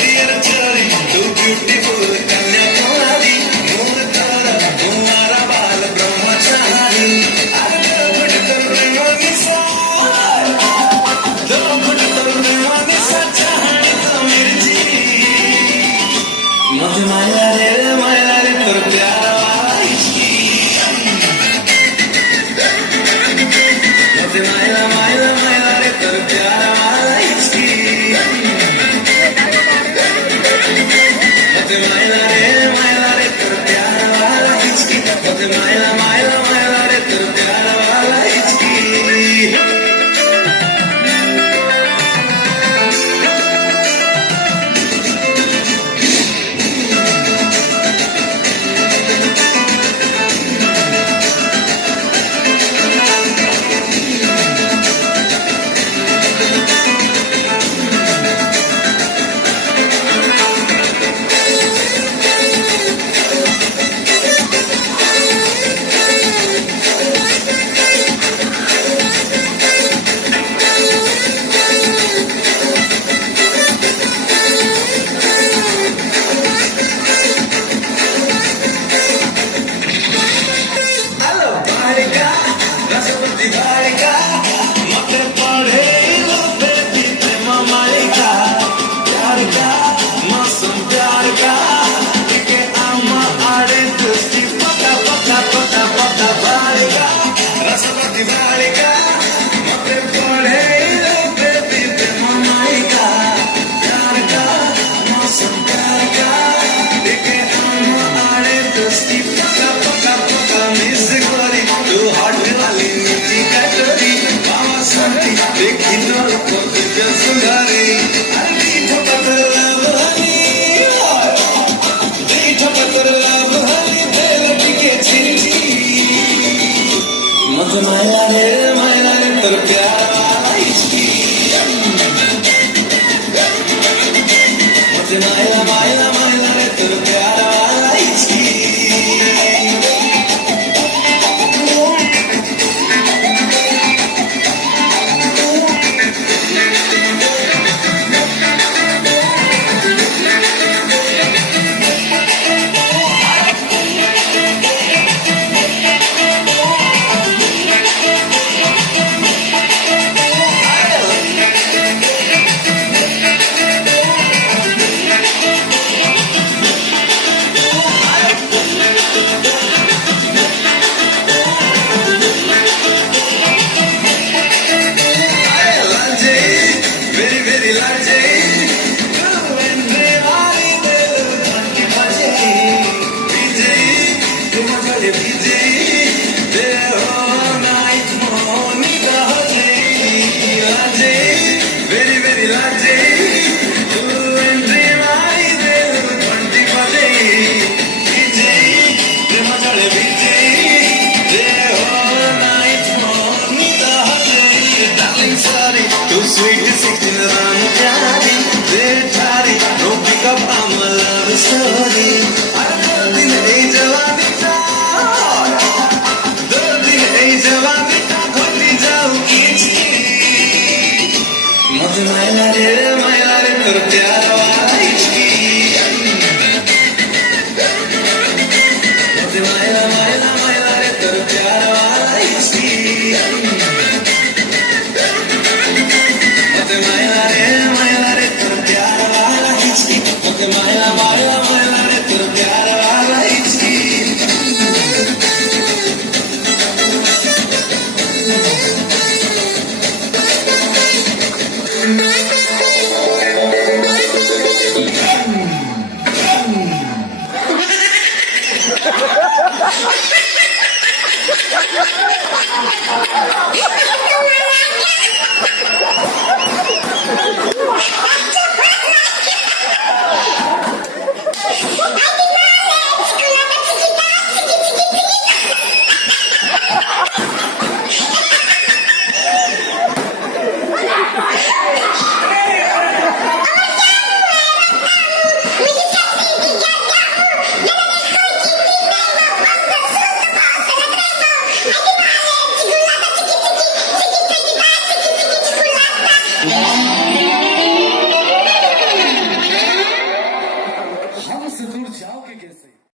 Dear Cherry, too beautiful, Kanyakumari, moon tara, tumhara baal brahmachari. Put the ring on the side. Don't put the ring on the side, chahani to mirchi. Mujhe maya re, tor pyara wala iski. Mujhe maya re, tor pyara wala iski. Mujhe maya re, tor pyara wala iski. Mujhe maya re, tor pyara wala iski. Hello, Balika, Rasapati Balika, Mate Padhe, Baby, Prema Malika, Pyar ka, Mausam Pyar ka, Ike Amma Aade Dosti, Pata Pata Pata Pata Balika, Rasapati Balika, Mate Padhe, Baby, Prema Malika, Pyar ka, Mausam Pyar ka, Ike Amma Aade Dosti, Pata Pata Pata Music Wali, tu hot wali meethi katori, Mama Santi, dekhi no ko tujhe sundari, meetho patar love honey, meetho patar love honey, bel ke chhinchi. Mujhe maya re, tor pyar wala iski. Mujhe maya re, tor pyar wala iski. Very, very large. Very, very large. Too sweet to 16 around Jari, Jari, no pick up, I'm a love story. I'm not in the age of Amita. Don't in the age of Amita, Koti Jau Kichi. Mujhe maya re, tor pyar wala